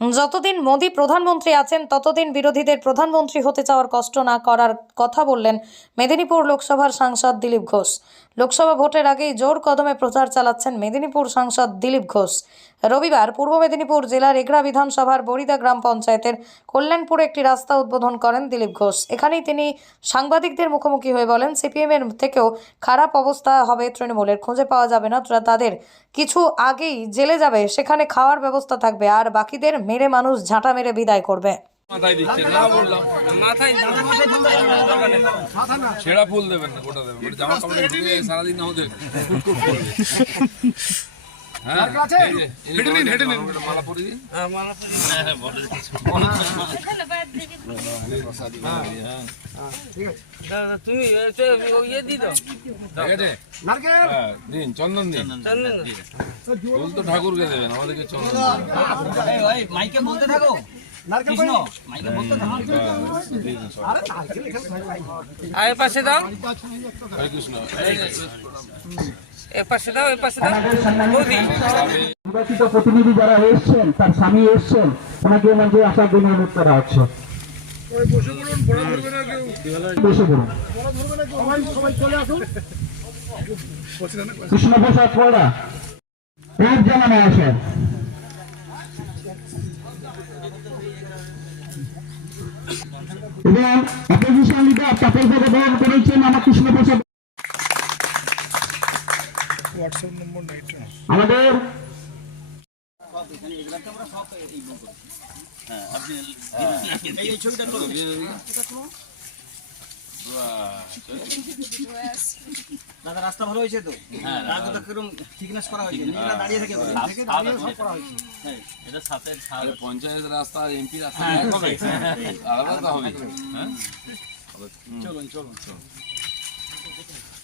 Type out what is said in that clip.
যতদিন মোদী প্রধানমন্ত্রী আছেন, ততদিন বিরোধীদের প্রধানমন্ত্রী হতে চাওয়ার কষ্ট না করার কথা বললেন মেদিনীপুর লোকসভার সাংসদ দিলীপ ঘোষ। লোকসভা ভোটের আগেই জোর কদমে প্রচার চালাচ্ছেন মেদিনীপুর সাংসদ দিলীপ ঘোষ। রবিবার পূর্ব মেদিনীপুর জেলার এগরা বিধানসভার বরিদা গ্রাম পঞ্চায়েতের কল্যাণপুরে একটি রাস্তা উদ্বোধন করেন দিলীপ ঘোষ। এখানেই তিনি সাংবাদিকদের মুখোমুখি হয়ে বলেন, সিপিএমের থেকেও খারাপ অবস্থা হবে তৃণমূলের, খুঁজে পাওয়া যাবে না। তাদের কিছু আগেই জেলে যাবে, সেখানে খাওয়ার ব্যবস্থা থাকবে, আর বাকিদের মেরে মানুষ ঝাঁটা মেরে বিদায় করবে। ফুল দেবেন না গোটা দেবেন। জামা কাপড়ে ঢুকে হ্যাঁ দাদা তুমি এটা ইয়ে দি দাও ঠিক আছে হ্যাঁ দিন চন্দন দিন চন্দন ফুল তো ঠাকুরকে দেবেন আমাদেরকে চন্দন মাইকে বলতে থাকো কৃষ্ণ মাইকে বলতে থাকো হ্যাঁ, দিয়ে দিন সব। আর পাশে দাও। হরে কৃষ্ণ। এই যে, এ পাশে দাও পাশে দাও। নির্বাচিত প্রতিনিধি যারা এসছেন তার স্বামী এসছেন ওনাকে মঞ্চে আসার জন্য অনুরোধ করা হচ্ছে। বসে পড়ুন কৃষ্ণ প্রসাদ পড়া রূপ জানানো আছে। এবং অপোজিশন লিডার তাপস গ্রহণ করেছেন আমার কৃষ্ণ প্রসাদ। আমাদের এই ছবিটা দাদা রাস্তা ভালো হয়েছে তো? হ্যাঁ তো কীরকম থিকনেস করা হয়েছে? নিজেরা দাঁড়িয়ে থেকে থেকে দাঁড়িয়ে সব করা হয়েছে। এটা সাতের সাথে পঞ্চায়েত রাস্তা আর এমপি রাস্তা হবে আলাদা হবে হ্যাঁ। চলুন চলুন।